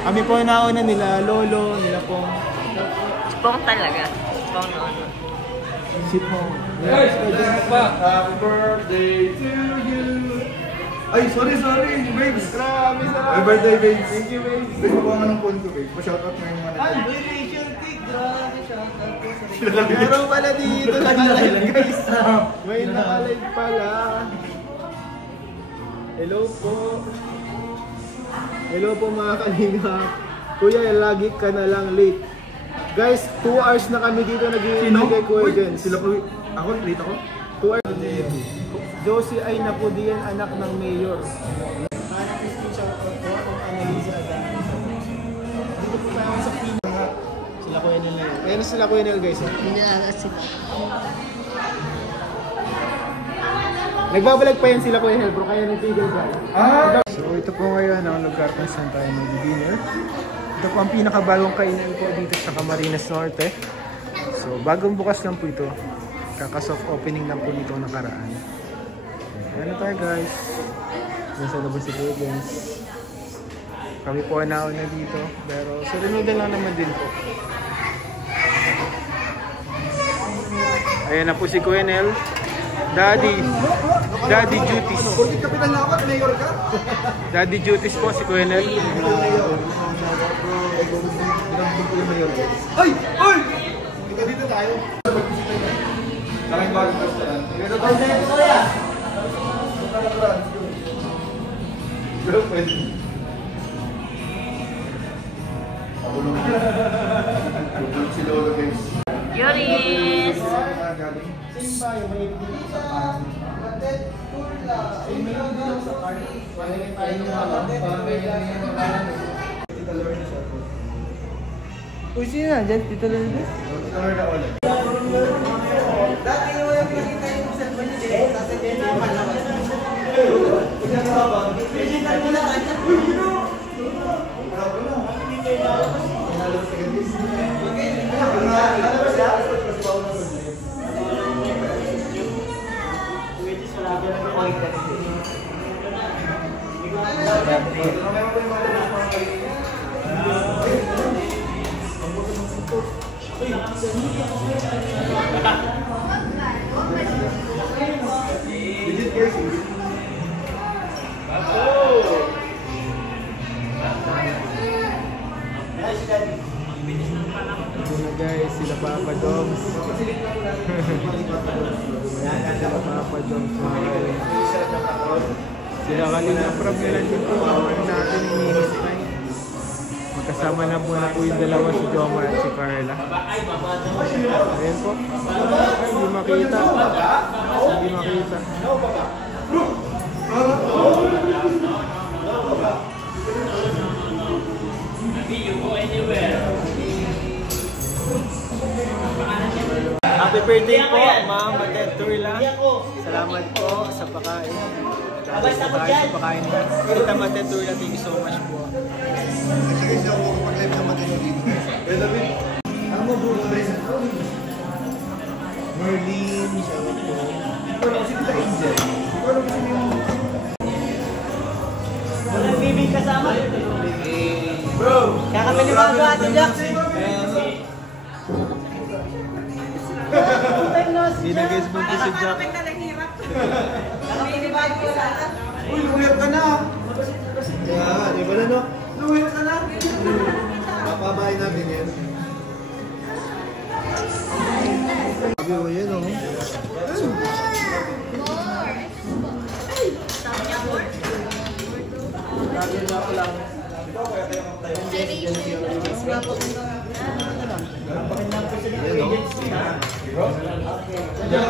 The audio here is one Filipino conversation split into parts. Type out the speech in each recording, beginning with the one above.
Kami po nauna nila, Lolo, nila Pong. Pong talaga. Pong noon. Si Pong. Guys, happy birthday to you. Ay, sorry, babes. Grabe sa Happy birthday, babes. Thank you, babes. Babes, makuha nga ng phone ko, babes. Pa-shoutout mo yung mga Ay, relation cake. Grabe, shoutout po sa inyo. Meron pala dito, nakalive guys. May nakalive pala. Hello po. Hello po mga kalinga. Kuya, lagi ka na lang late. Guys, 2 hours na kami dito nag-iintay kay Kuya Jens. Sila po, ako, late ako? 2 hours. Josie ay Napudian, anak ng mayor. Para Christine, shoutout po kung Annalisa Adami. Dito po tayo sa Pina. Sila Kuya Nel na yun. Ayan sila Kuya Nel guys. Hindi na sila. Nagbabalag pa yan sila Kuya Nel bro, kaya nagtigil ba? So ito po ngayon ang lugar kung saan tayo mag-dinner. Ito po ang pinakabagong kainan po dito sa Camarines Norte. So bagong bukas lang po ito. Kaka-soft opening lang po nito nakaraan. Ano tayo guys? Nasa labas si Kuya Jens. Kami po nauna dito. Pero salinudan lang naman din po. Ayan na po si Kuya Nel. Daddy duties. Porque kapitan na ako, mayor ka? Daddy duties po si Kuya Nel. Ay! Ay! Dito tayo. Maraming bagong restaurant. Dito tayo. Girlfriend. Ako nung si Lolo guys. Yoris! Simba yung may sa party. Palagay tayo ng Uy, sino na? Diyan, Tito Lolo? Tito Lolo ulit. dati yung yung pinakita yung cellphone niya, sasabihin naman naman. Guys, sila Papa Doms. Sila Papa Doms. Sila Kalinga Prab nila din po. Awal natin hinihintay. Magkasama na muna po yung dalawa, si Jomar at si Carla. Ayan po. Ay, hindi makita. Hindi makita. Happy birthday po, Ma'am Madel Turla. Salamat po sa pagkain. Sa pagkain niya. Tita Madel Turla, thank you so much po. Sige, ako makapag-live na Madel dito. Ano mo bro? Merlin, shoutout po. Ikaw lang, sige sa Angel. Ikaw lang kasi yung... Walang bibig kasama. Bro! Kakapinibago Ate Jack. Hindi na guys, buntis si Jack. Uy, lumuyot ka na! Yeah, di ba na no? Lumuyot ka na! Papabahay natin yan. Sabi mo yan oh.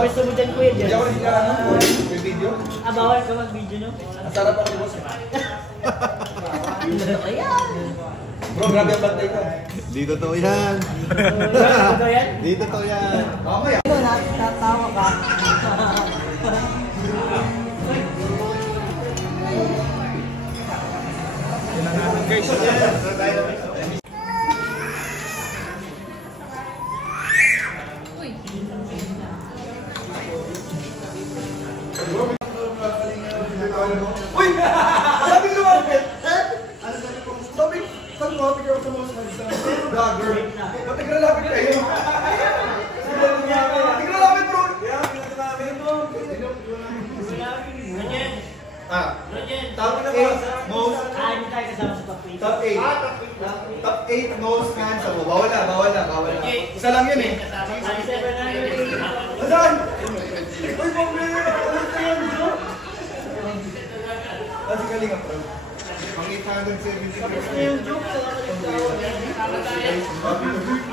Gusto mo dyan Kuya Jens? Hindi ako nagkakaroon. May video? Bawal ka mag-video no? Ang sarap ako ni boss. Kaya! Bro, grabe ang bantay ko. Dito to yan. Ito yan? Dito to yan. Mamaya. Natatawa ka. Guys, uy! Sabi ko lumapit! 8 most. Hindi tayo kasama sa top 8. Top 8. Top 8 most handsome. Bawal na. Isa lang yun eh. Asan? Uy, pamilya! Kasi kalinga bro. Ang 870. Yung joke sa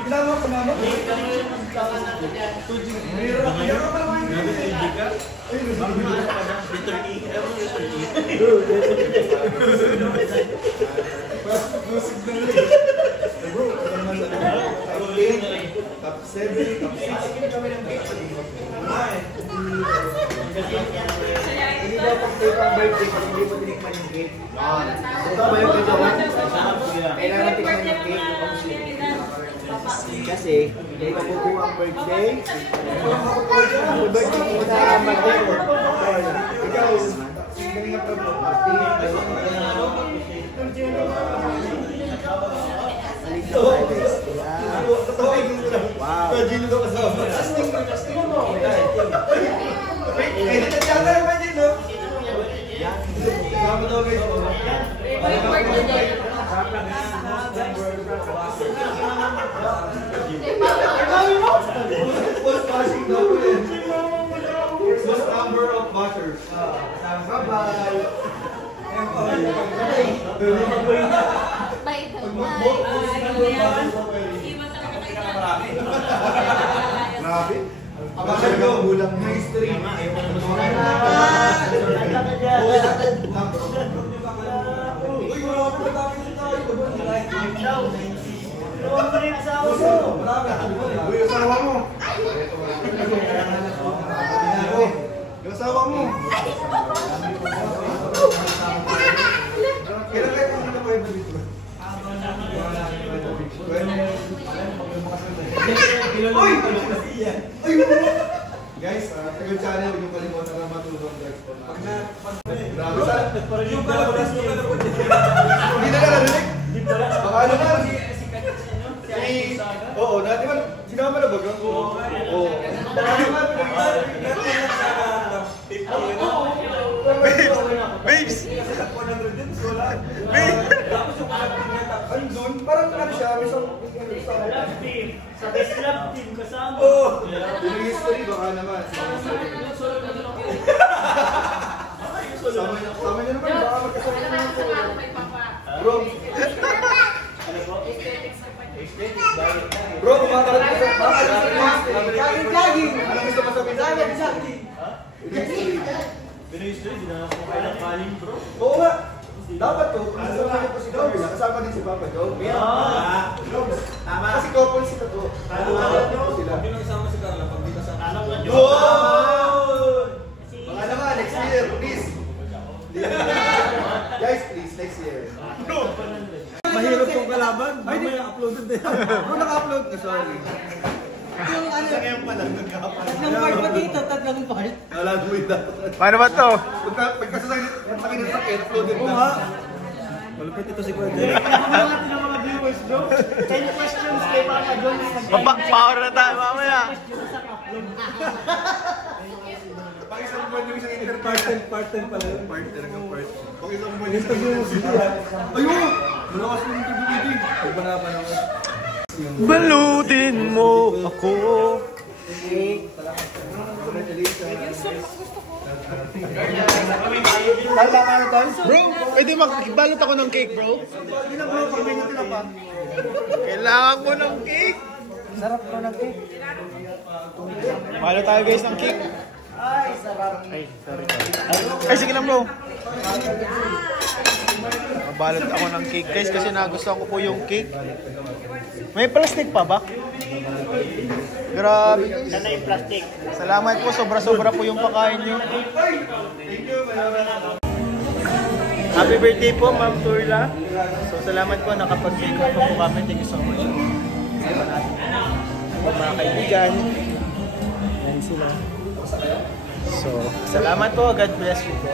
Kinama ko naman. Top 7, top 6 kami ng cake. Hindi daw pag-take ang birthday pag hindi mo tinikman yung cake. Ito ba yung ito? Kailangan tikman yung cake. Kasi hindi ka kukuha ang birthday. Ang birthday mo na mag-take. Ikaw, galing nga po. Wow. Gino daw kasama. Casting mo. Eh, nagkakala naman yun, no? Kasama daw guys. First passing daw yun. First number of butters. Bye-bye. Grabe. Abang ko, bulang na history. Uy, wala ka pala tayo sa tayo. Uy, asawa mo. Yung asawa mo. Kailan kayo kung ano kayo dito? Uy! Uy! Guys, tagal channel, huwag yung kalimutan na matulog guys. Grabe sa... Yung kalabas mo ka na po dyan. Hindi na ka narinig? Baka ano na? Oo, natin man. Sinama na ba? Oo. Babes! Andun, parang ano siya, may isang sa best club team kasama. oo! Yung history, baka naman. Sama niya naman, baka magkasama naman. Bro! Bro, kumakalat ka sa... Jogging! Ano gusto mo sabihin? Jogging! History, di na ako kayo ng kanin, bro. Oo nga! Dapat to, kasama niyo po si Carla, kasama din si Papa Joe. Tama. Kasi couple sila to. Tama sila. Hindi nang isama si Carla pag di kasama. Alam mo yun. Wow! Baka naman, next year, please. Guys, please, next year. Mahirap tong kalaban. Mamaya uploaded na yan. Bro, naka-upload ka, sorry. Yung ano? Ngayon pa lang nagkakapan. Tatlong part ba dito? Tatlong part? Nalagoy na. Paano ba to? Pagkasasakit ng sakit, uploaded Oo na. nga. Malupit ito si Kwente. Ano natin ang mga viewers, bro? 10 questions kay Papa John. Power na tayo mamaya. Pag isang buwan yung isang interview. Part-time pala yun. Part talaga part. Pag isang buwan yung interview mo sila. Ayun! Malakas yung interview dito. Pagbanapan ako. Balutin mo ako. Bro, pwede magbalot ako ng cake, bro? Sige na bro, pag may natila pa. Kailangan ko ng cake. Sarap ko ng cake. Balot tayo guys ng cake. Ay, sarap. Ay, sige lang bro. Mabalot ako ng cake guys kasi nagustuhan ko po yung cake. May plastic pa ba? Grabe guys. Sana yung plastic. Salamat po, sobra-sobra po yung pakain nyo. Happy birthday po, Ma'am Turla. So, salamat po, nakapag-take off po kami. Thank you so much. Sama natin po mga kaibigan. Yan sila. So, salamat po. God bless you po.